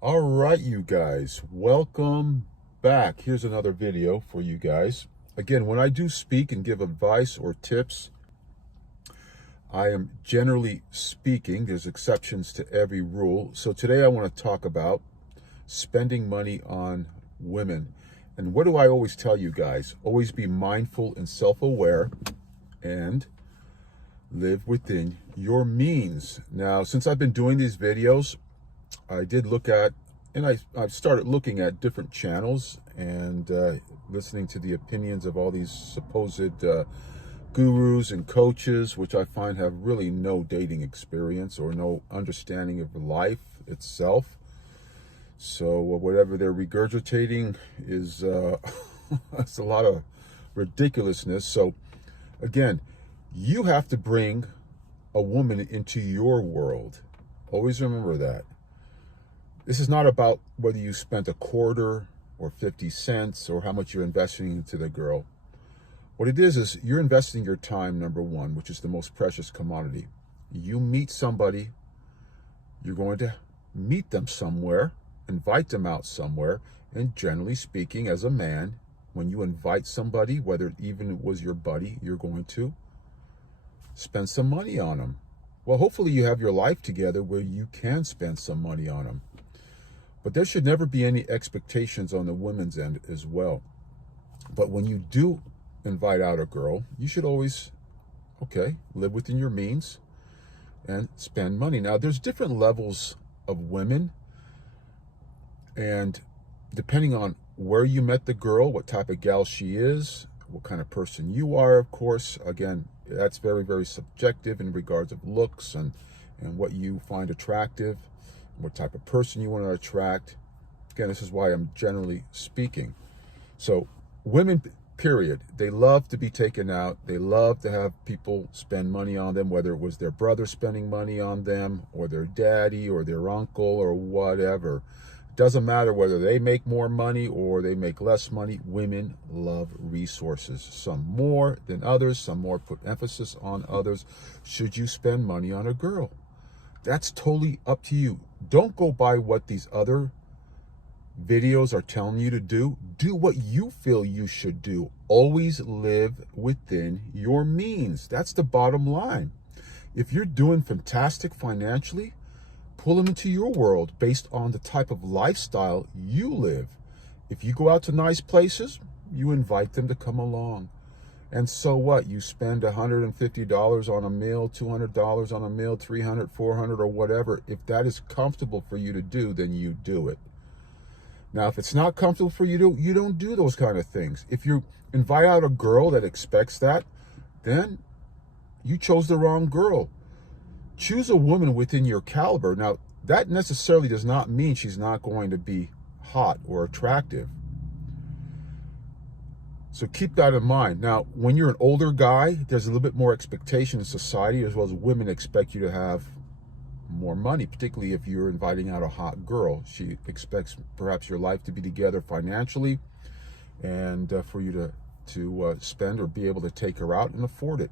All right, you guys, welcome back. Here's another video for you guys. Again, when I do speak and give advice or tips, I am generally speaking. There's exceptions to every rule. So today I want to talk about spending money on women. And what do I always tell you guys? Always be mindful and self-aware and live within your means. Now, since I've been doing these videos, I did look at, and I've started looking at different channels and listening to the opinions of all these supposed gurus and coaches, which I find have really no dating experience or no understanding of life itself. So whatever they're regurgitating is it's a lot of ridiculousness. So again, you have to bring a woman into your world. Always remember that. This is not about whether you spent a quarter or 50 cents or how much you're investing into the girl. What it is you're investing your time, number one, which is the most precious commodity. You meet somebody, you're going to meet them somewhere, invite them out somewhere, and generally speaking, as a man, when you invite somebody, whether even it was your buddy, you're going to spend some money on them. Well, hopefully you have your life together where you can spend some money on them. But there should never be any expectations on the women's end as well. But when you do invite out a girl, you should always, live within your means and spend money. Now, there's different levels of women, and depending on where you met the girl, what type of gal she is, what kind of person you are, of course, again, that's very, very subjective in regards of looks and what you find attractive, what type of person you want to attract. Again, this is why I'm generally speaking. So women, period, they love to be taken out. They love to have people spend money on them, whether it was their brother spending money on them or their daddy or their uncle or whatever. It doesn't matter whether they make more money or they make less money. Women love resources, some more than others, some more put emphasis on others. Should you spend money on a girl? That's totally up to you. Don't go by what these other videos are telling you to do. Do what you feel you should do. Always live within your means. That's the bottom line. If you're doing fantastic financially, pull them into your world based on the type of lifestyle you live. If you go out to nice places, you invite them to come along. And so what? You spend $150 on a meal, $200 on a meal, $300, $400, or whatever. If that is comfortable for you to do, then you do it. Now, if it's not comfortable for you to, you don't do those kind of things. If you invite out a girl that expects that, then you chose the wrong girl. Choose a woman within your caliber. Now, that necessarily does not mean she's not going to be hot or attractive. So keep that in mind. Now, when you're an older guy, there's a little bit more expectation in society, as well as women expect you to have more money, particularly if you're inviting out a hot girl. She expects perhaps your life to be together financially and for you to spend or be able to take her out and afford it.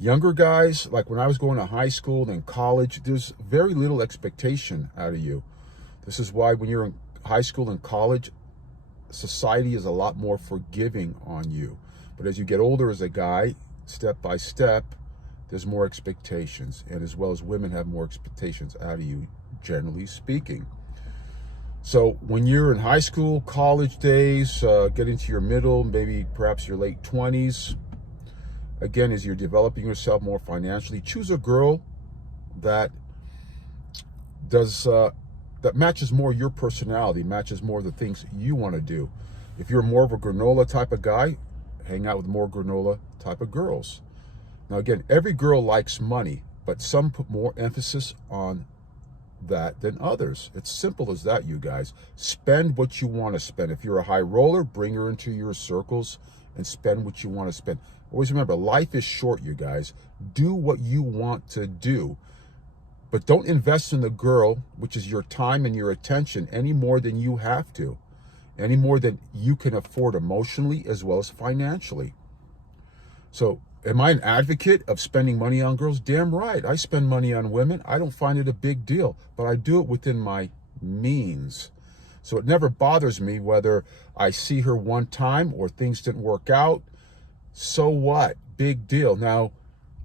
Younger guys, like when I was going to high school, then college, there's very little expectation out of you. This is why when you're in high school and college, society is a lot more forgiving on you. But as you get older as a guy, step by step, there's more expectations. And as well as women have more expectations out of you, generally speaking. So when you're in high school, college days, get into your middle, maybe perhaps your late 20s, again, as you're developing yourself more financially, choose a girl that that matches more your personality, matches more the things you want to do. If you're more of a granola type of guy, hang out with more granola type of girls. Now again, every girl likes money, but some put more emphasis on that than others. It's simple as that, you guys. Spend what you want to spend. If you're a high roller, bring her into your circles and spend what you want to spend. Always remember, life is short, you guys. Do what you want to do. But don't invest in the girl, which is your time and your attention, any more than you have to, any more than you can afford emotionally as well as financially. So am I an advocate of spending money on girls? Damn right. I spend money on women. I don't find it a big deal, but I do it within my means. So it never bothers me whether I see her one time or things didn't work out. So what? Big deal. Now,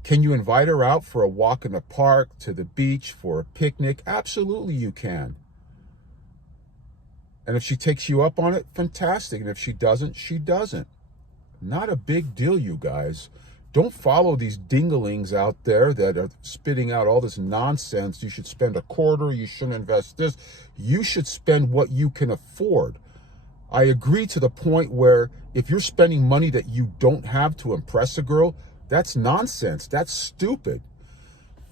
can you invite her out for a walk in the park, to the beach, for a picnic? Absolutely you can. And if she takes you up on it, fantastic. And if she doesn't, she doesn't. Not a big deal, you guys. Don't follow these dinglings out there that are spitting out all this nonsense. You should spend a quarter. You shouldn't invest this. You should spend what you can afford. I agree to the point where if you're spending money that you don't have to impress a girl, that's nonsense. That's stupid.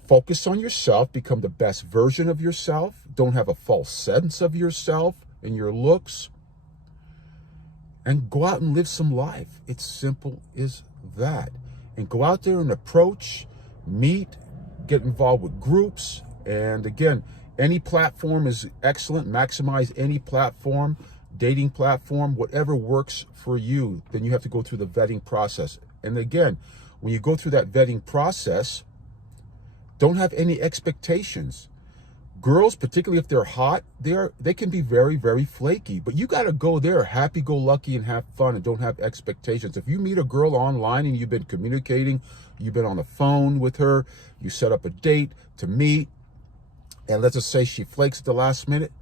Focus on yourself. Become the best version of yourself. Don't have a false sense of yourself and your looks. And go out and live some life. It's simple as that. And go out there and approach, meet, get involved with groups. And again, any platform is excellent. Maximize any platform, dating platform, whatever works for you. Then you have to go through the vetting process. And again, when you go through that vetting process, don't have any expectations. Girls, particularly if they're hot, they can be very, very flaky. But you got to go there happy-go-lucky and have fun and don't have expectations. If you meet a girl online and you've been communicating, you've been on the phone with her, you set up a date to meet, and let's just say she flakes at the last minute,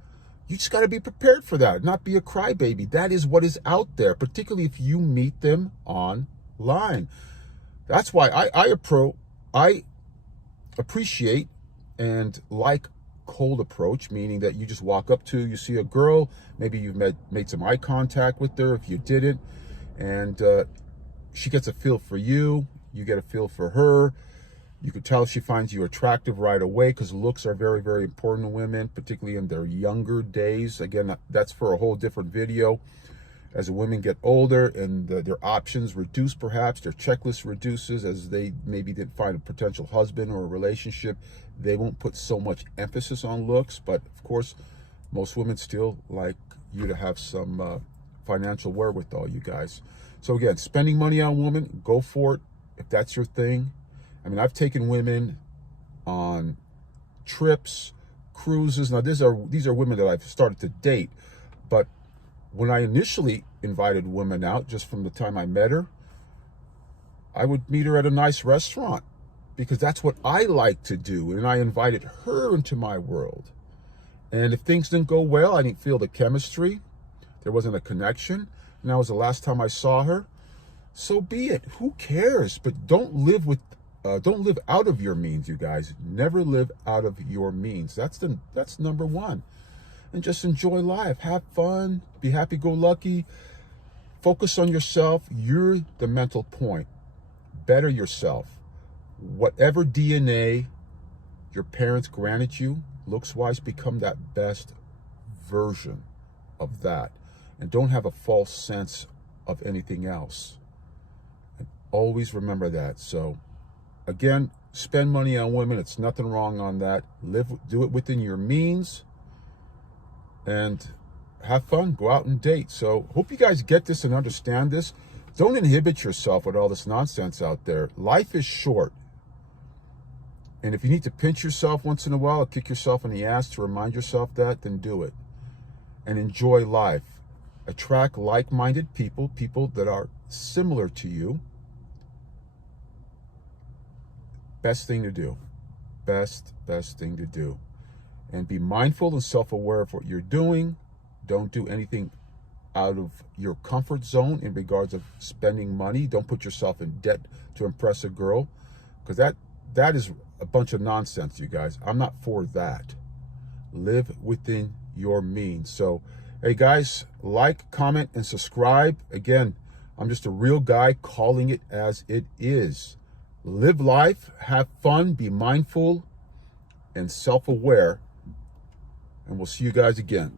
you just got to be prepared for that, not be a crybaby. That is what is out there, particularly if you meet them online. That's why I appreciate and like cold approach, meaning that you just walk up to, you see a girl, maybe you've made some eye contact with her if you didn't, and she gets a feel for you, you get a feel for her. You could tell she finds you attractive right away, because looks are very, very important to women, particularly in their younger days. Again, that's for a whole different video. As the women get older and their options reduce, perhaps their checklist reduces, as they maybe didn't find a potential husband or a relationship, they won't put so much emphasis on looks. But of course, most women still like you to have some financial wherewithal, you guys. So again, spending money on women, go for it if that's your thing. I mean, I've taken women on trips, cruises. Now, these are women that I've started to date, but when I initially invited women out, just from the time I met her, I would meet her at a nice restaurant, because that's what I like to do. And I invited her into my world. And if things didn't go well, I didn't feel the chemistry, there wasn't a connection, and that was the last time I saw her, so be it. Who cares? But don't live out of your means, you guys. Never live out of your means. That's number one. And just enjoy life. Have fun. Be happy-go-lucky. Focus on yourself. You're the mental point. Better yourself. Whatever DNA your parents granted you, looks-wise, become that best version of that. And don't have a false sense of anything else. And always remember that. So, again, spend money on women. It's nothing wrong on that. Do it within your means. And have fun, go out and date. So hope you guys get this and understand this. Don't inhibit yourself with all this nonsense out there. Life is short. And if you need to pinch yourself once in a while or kick yourself in the ass to remind yourself that, then do it. And enjoy life. Attract like-minded people, people that are similar to you. Best thing to do. Best thing to do. And be mindful and self-aware of what you're doing. Don't do anything out of your comfort zone in regards of spending money. Don't put yourself in debt to impress a girl, because that is a bunch of nonsense, you guys. I'm not for that. Live within your means. So, hey guys, like, comment, and subscribe. Again, I'm just a real guy calling it as it is. Live life, have fun, be mindful, and self-aware. And we'll see you guys again.